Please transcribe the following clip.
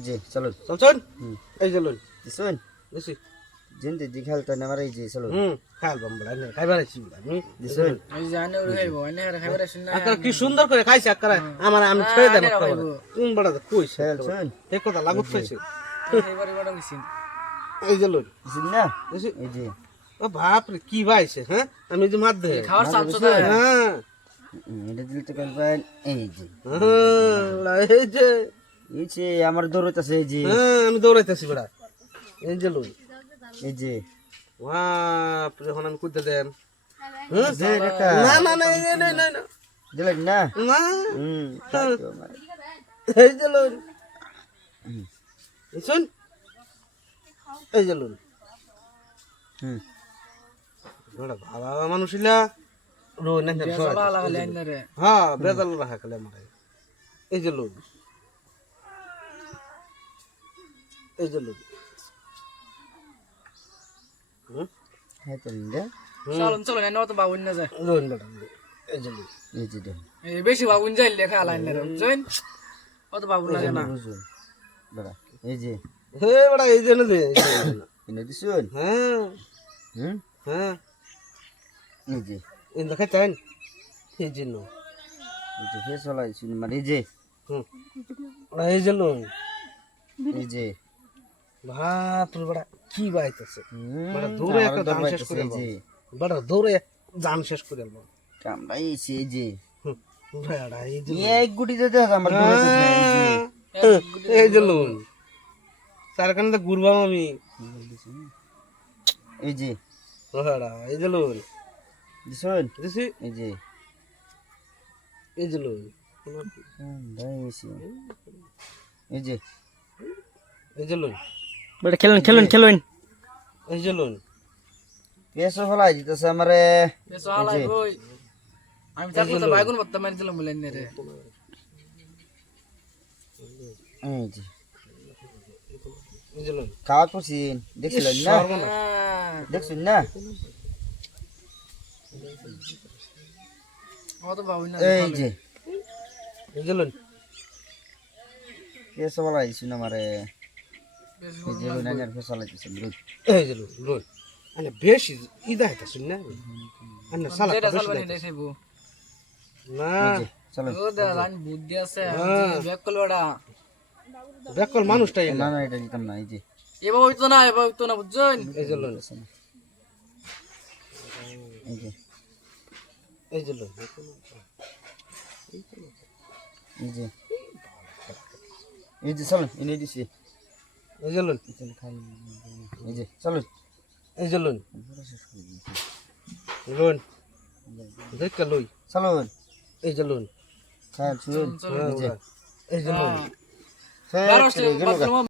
এই যে চলো চলছেন? হুম। এই লই। দিছুন বেশি জিন্দে জি খেলতো না আমার এই যে চলো হুম খাইল বাম্বলা নে খাইবার আছি আমি দিছুন এই জানে ওর খাইবো এনে আর খাইবার আসুন না আকার কি সুন্দর করে খাইছে আকার। আমার আমি ছেড়ে দেন তুমি বড় কইছে খেলছুন এই কথা লাগুত খাইছে। খাইবার বড় কিছু এই লই। দিছুন না? বেশি এই যে। ও বাপ রে কি ভাইছে হ্যাঁ? আমি যে মার দে খাওয়ার তো হ্যাঁ। এটা দিলে তো করবেন এই যে। হ্যাঁ, এই যে। এই যে আমার দৌড়ত আছে এই যে। হ্যাঁ আমি দৌড়াইতেছি বেড়া। এই যে লই। এই যে। বাপ এখন আমি কুদতে দেন হ্যাঁ? না না না এই না না না দিলেন না? না। এই যে লই। শুন। এই যে লই। হুম। বড় ভালো মানুষ ইলা। রো না হ্যাঁ বেদাল রাখা কালে আমার। এই যে লই। এই যে হুম? হ্যাঁ তো রে। চলুন চলুন এনে তো বাবুন না যায়। লই বেটা এই যে লই এই যে দেখুন এই বেশি বাবুন যাই লেখা এনে রে বুঝছেন অত বাবুন লাগে না। বড়া এই যে। হে বড়া এই যে না দে এনে দিছুন? হ্যাঁ। হুম? হ্যাঁ। এই যে। এই দেখা চাইন এই যে নো এই যে ফেস চলাইছুন মানে এই যে। হুম। এই যে লই এই যে। রে বড়া কি বাইতেছে? হুম, বড়া দৌড়ে একটা দাম শেষ করে যে। বড়া দৌড়ে জান শেষ করে কামড়াইছে এই যে। বেড়া এই যে এক গুটি আমার এই যে। লোন তার কারণে তো ঘুরবাম আমি। এই যে। বেড়া এই যে লোন। দিছুন দিছি এই যে এই যে। লোন। এই যে। এই যে লোন। বেটা খেলুন খেলুন খেলুন। এই যে লোন। ফেস ফলাই দিতেছে আমারে। এসো আলাই কই? আমি তারপর তো বাইগুন বত্তা মারি দিলাম বলে এনে রে। এই যে। খাওয়া করছিন দেখছিলেন না? দেখছেন না? এই যে। এই যে লোন। ফেস ফলাই দিছুন আমারে। বেশি ইদা হইতা শুন না আনে সালা যেটা বেশি সালবানি দেয়। দেখাইবো না। চলো ও দে জানি বুদ্ধি আছে ব্যাক ওটা বেকল মানুষটাই না। না না এটা দিতাম না এই যে। এবার হইতো না এবার হইতো না বুঝছেন? এই যে এই যে এই যে। এই যে এই যে। চলো এনে দিছি। এই চলুন এই যে চলুন এই চলুন চলুন লোন দেখ লই। চলুন এই চলুন এই যে।